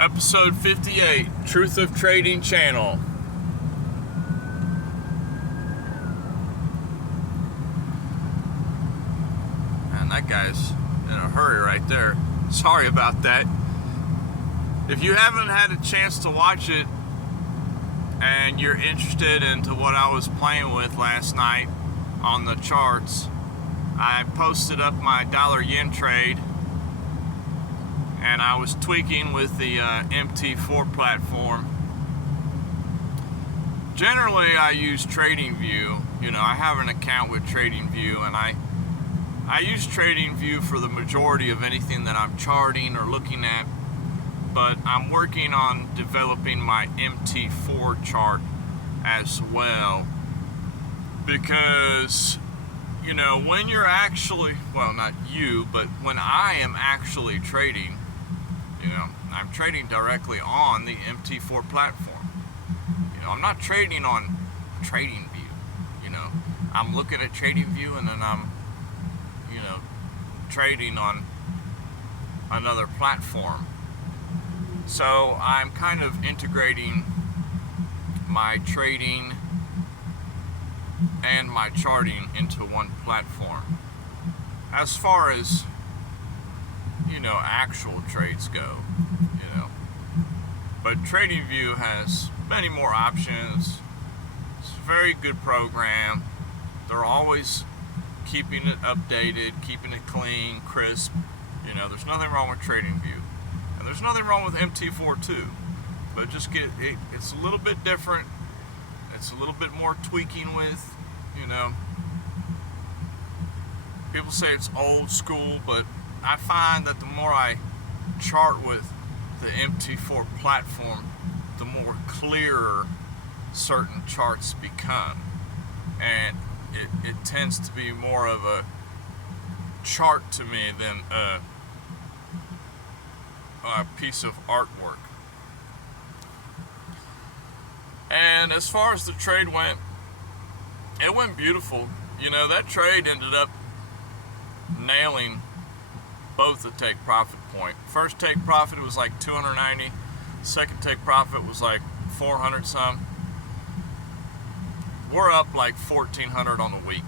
Episode 58, Truth of Trading Channel. Man, that guy's in a hurry right there. Sorry about that. If you haven't had a chance to watch it and you're interested into what I was playing with last night on the charts, I posted up my dollar-yen trade, and I was tweaking with the MT4 platform. Generally, I use TradingView. You know, I have an account with TradingView, and I use TradingView for the majority of anything that I'm charting or looking at. But I'm working on developing my MT4 chart as well, because you know, when you're actually, well, not you, but when I am actually trading, you know, I'm trading directly on the MT4 platform. You know, I'm not trading on TradingView. You know, I'm looking at TradingView and then I'm, you know, trading on another platform. So I'm kind of integrating my trading and my charting into one platform. As far as, you know, actual trades go, you know. But TradingView has many more options. It's a very good program. They're always keeping it updated, keeping it clean, crisp. You know, there's nothing wrong with TradingView. And there's nothing wrong with MT4 too. But just it's a little bit different. It's a little bit more tweaking with, you know. People say it's old school, but I find that the more I chart with the MT4 platform, the more clearer certain charts become. And it tends to be more of a chart to me than a piece of artwork. And as far as the trade went, it went beautiful. You know, that trade ended up nailing both the take profit point. First take profit was like 290. Second take profit was like 400 some. We're up like 1,400 on the week.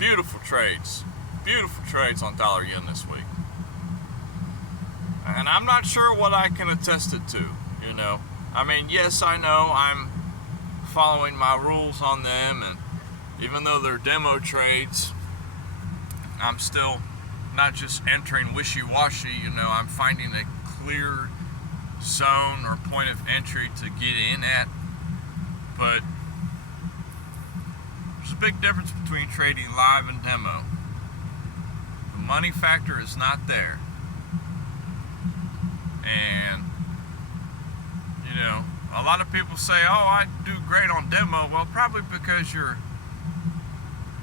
Beautiful trades. Beautiful trades on dollar yen this week. And I'm not sure what I can attest it to, you know. I mean, yes, I know I'm following my rules on them, and even though they're demo trades, I'm still not just entering wishy-washy, you know, I'm finding a clear zone or point of entry to get in at. But there's a big difference between trading live and demo. The money factor is not there. And you know, a lot of people say, oh, I do great on demo. Well, probably because you're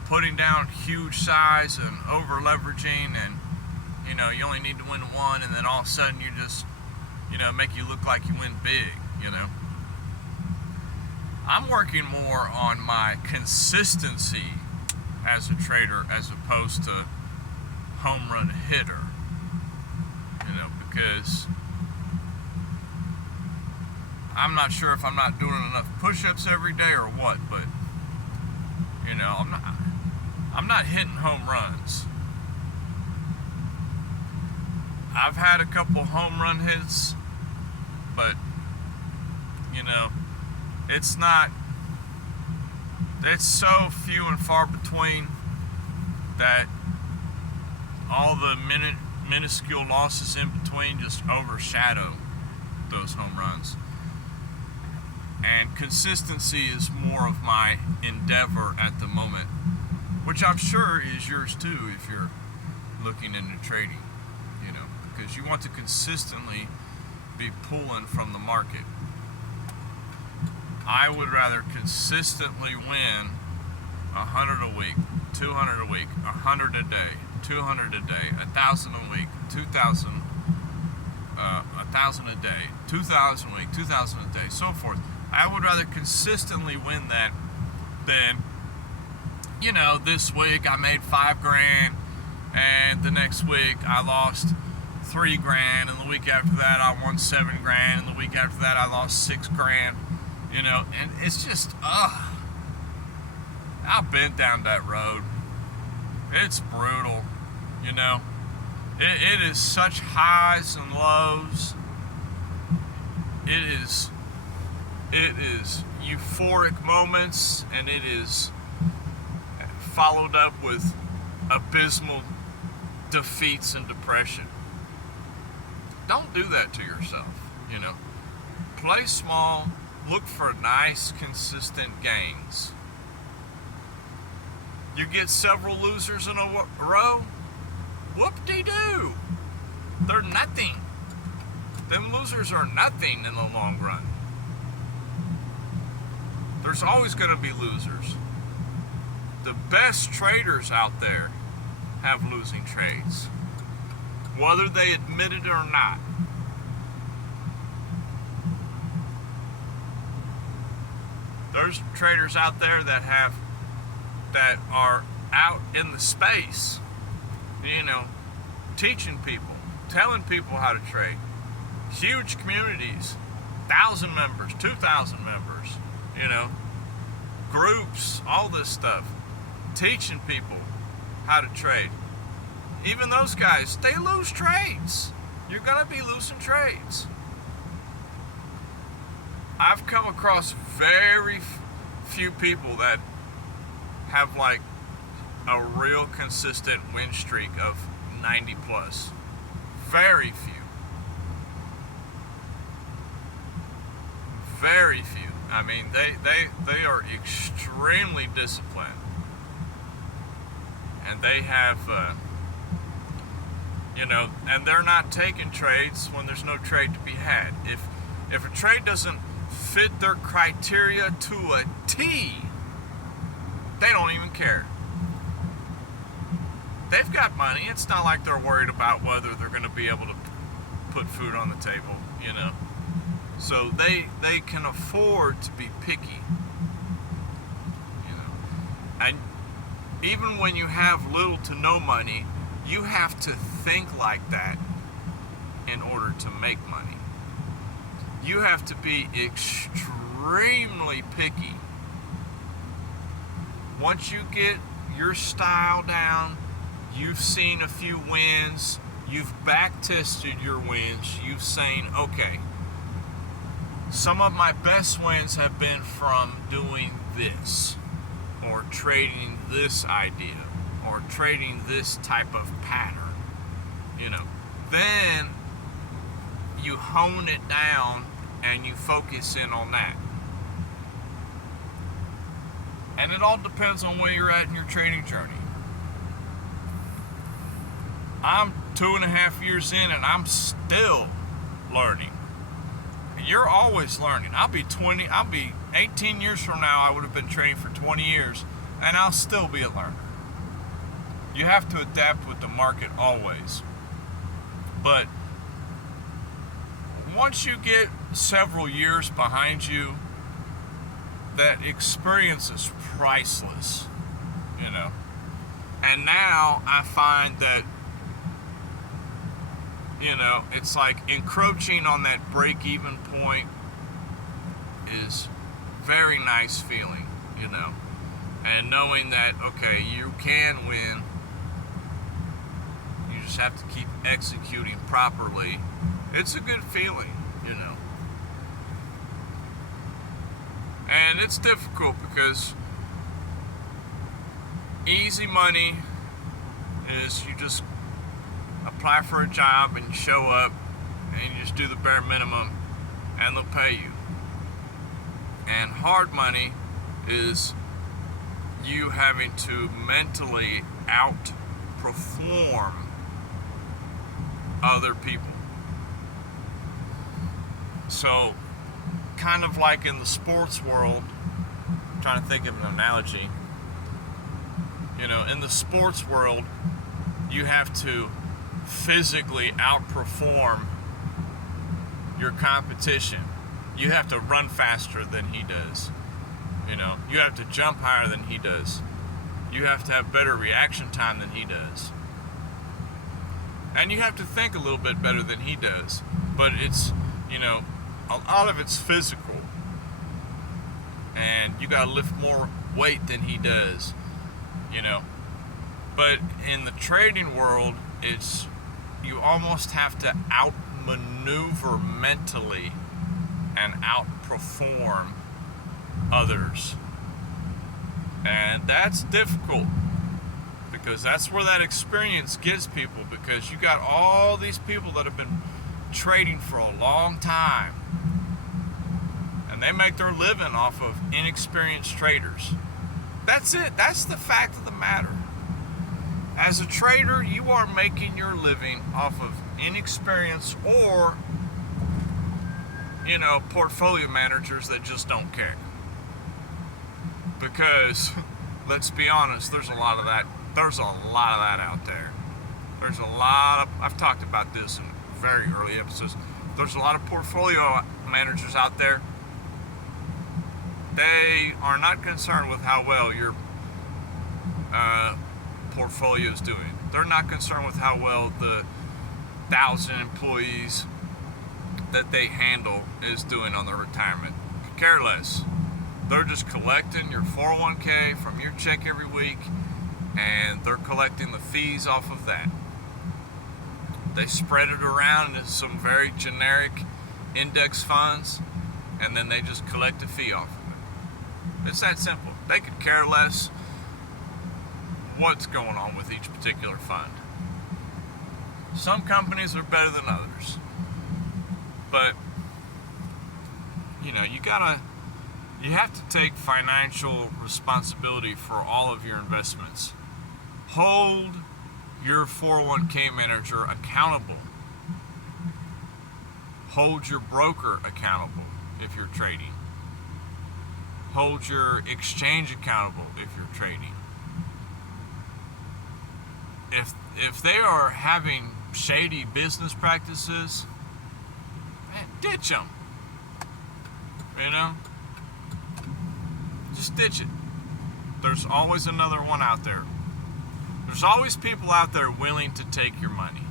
putting down huge size and over leveraging, and you know, you only need to win one, and then all of a sudden you just, you know, make you look like you win big, you know. I'm working more on my consistency as a trader as opposed to home run hitter, you know, because I'm not sure if I'm not doing enough push-ups every day or what, but you know, I'm not hitting home runs. I've had a couple home run hits, but you know, it's so few and far between that all the minuscule losses in between just overshadow those home runs. And consistency is more of my endeavor at the moment, which I'm sure is yours too if you're looking into trading, you know, because you want to consistently be pulling from the market. I would rather consistently win 100 a week, 200 a week, 100 a day, 200 a day, 1,000 a week, 2,000, 1,000 a day, 2,000 a week, 2,000 a day, so forth. I would rather consistently win that than, you know, this week I made $5 grand and the next week I lost 3 grand, and the week after that I won 7 grand, and the week after that I lost 6 grand, you know, and it's just, I've been down that road. It's brutal, you know. It is such highs and lows. It is euphoric moments, and it is followed up with abysmal defeats and depression. Don't do that to yourself, you know. Play small, look for nice, consistent gains. You get several losers in a row, whoop-de-doo. They're nothing. Them losers are nothing in the long run. There's always going to be losers. The best traders out there have losing trades, whether they admit it or not. There's traders out there that are out in the space, you know, teaching people, telling people how to trade. Huge communities, 1,000 members, 2,000 members, you know, groups, all this stuff, teaching people how to trade. Even those guys, they lose trades. You're gonna be losing trades. I've come across very few people that have like a real consistent win streak of 90 plus. Very few. Very few. I mean, they are extremely disciplined, and they have, you know, and they're not taking trades when there's no trade to be had. If a trade doesn't fit their criteria to a T, they don't even care. They've got money. It's not like they're worried about whether they're going to be able to put food on the table, you know. So they can afford to be picky, you know. And even when you have little to no money, you have to think like that in order to make money. You have to be extremely picky. Once you get your style down, you've seen a few wins, you've back tested your wins, you've seen, okay, some of my best wins have been from doing this, or trading this idea, or trading this type of pattern, you know. Then you hone it down and you focus in on that. And it all depends on where you're at in your trading journey. I'm 2.5 years in and I'm still learning. You're always learning. I'll be 18 years from now, I would have been trading for 20 years, and I'll still be a learner. You have to adapt with the market always. But once you get several years behind you, that experience is priceless, you know. And now I find that, you know, it's like encroaching on that break-even point is very nice feeling, you know. And knowing that, okay, you can win, you just have to keep executing properly. It's a good feeling, you know. And it's difficult because easy money is you just apply for a job and you show up and you just do the bare minimum and they'll pay you. And hard money is you having to mentally outperform other people. So, kind of like in the sports world, I'm trying to think of an analogy. You know, in the sports world, you have to physically outperform your competition. You have to run faster than he does. You know, you have to jump higher than he does. You have to have better reaction time than he does. And you have to think a little bit better than he does. But it's, you know, a lot of it's physical. And you got to lift more weight than he does, you know. But in the trading world, it's, you almost have to outmaneuver mentally and outperform others. And that's difficult, because that's where that experience gets people, because you got all these people that have been trading for a long time, and they make their living off of inexperienced traders. That's it. That's the fact of the matter. As a trader, you are making your living off of inexperience, or, you know, portfolio managers that just don't care. Because, let's be honest, there's a lot of that. There's a lot of that out there. There's a lot of, I've talked about this in very early episodes. There's a lot of portfolio managers out there. They are not concerned with how well your portfolio is doing. They're not concerned with how well the 1,000 employees that they handle is doing on their retirement. Could care less. They're just collecting your 401k from your check every week, and they're collecting the fees off of that. They spread it around into some very generic index funds, and then they just collect a fee off of it. It's that simple. They could care less what's going on with each particular fund. Some companies are better than others, but you know, you have to take financial responsibility for all of your investments. Hold your 401k manager accountable. Hold your broker accountable if you're trading. Hold your exchange accountable if you're trading. If they are having shady business practices, man, ditch them. You know? Just ditch it. There's always another one out there. There's always people out there willing to take your money.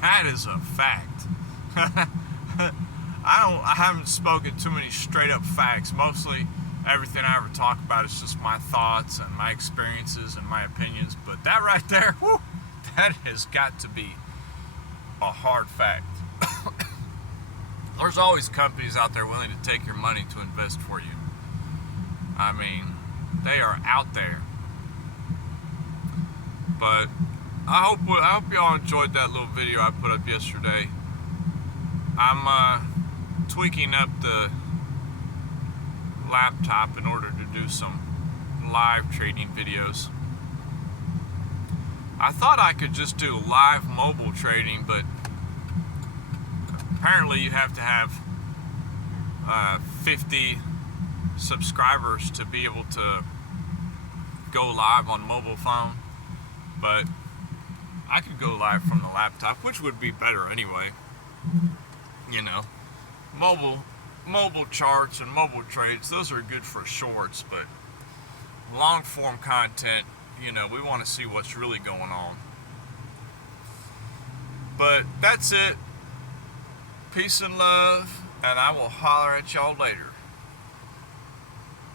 That is a fact. I haven't spoken too many straight up facts. Mostly everything I ever talk about is just my thoughts and my experiences and my opinions. But that right there, whew, that has got to be a hard fact. There's always companies out there willing to take your money to invest for you. I mean, they are out there. But I hope y'all enjoyed that little video I put up yesterday. I'm tweaking up the laptop in order to do some live trading videos. I thought I could just do live mobile trading, but apparently you have to have 50 subscribers to be able to go live on mobile phone. But I could go live from the laptop, which would be better anyway. You know, mobile charts and mobile trades, those are good for shorts, but long form content, you know, we want to see what's really going on. But that's it. Peace and love, and I will holler at y'all later.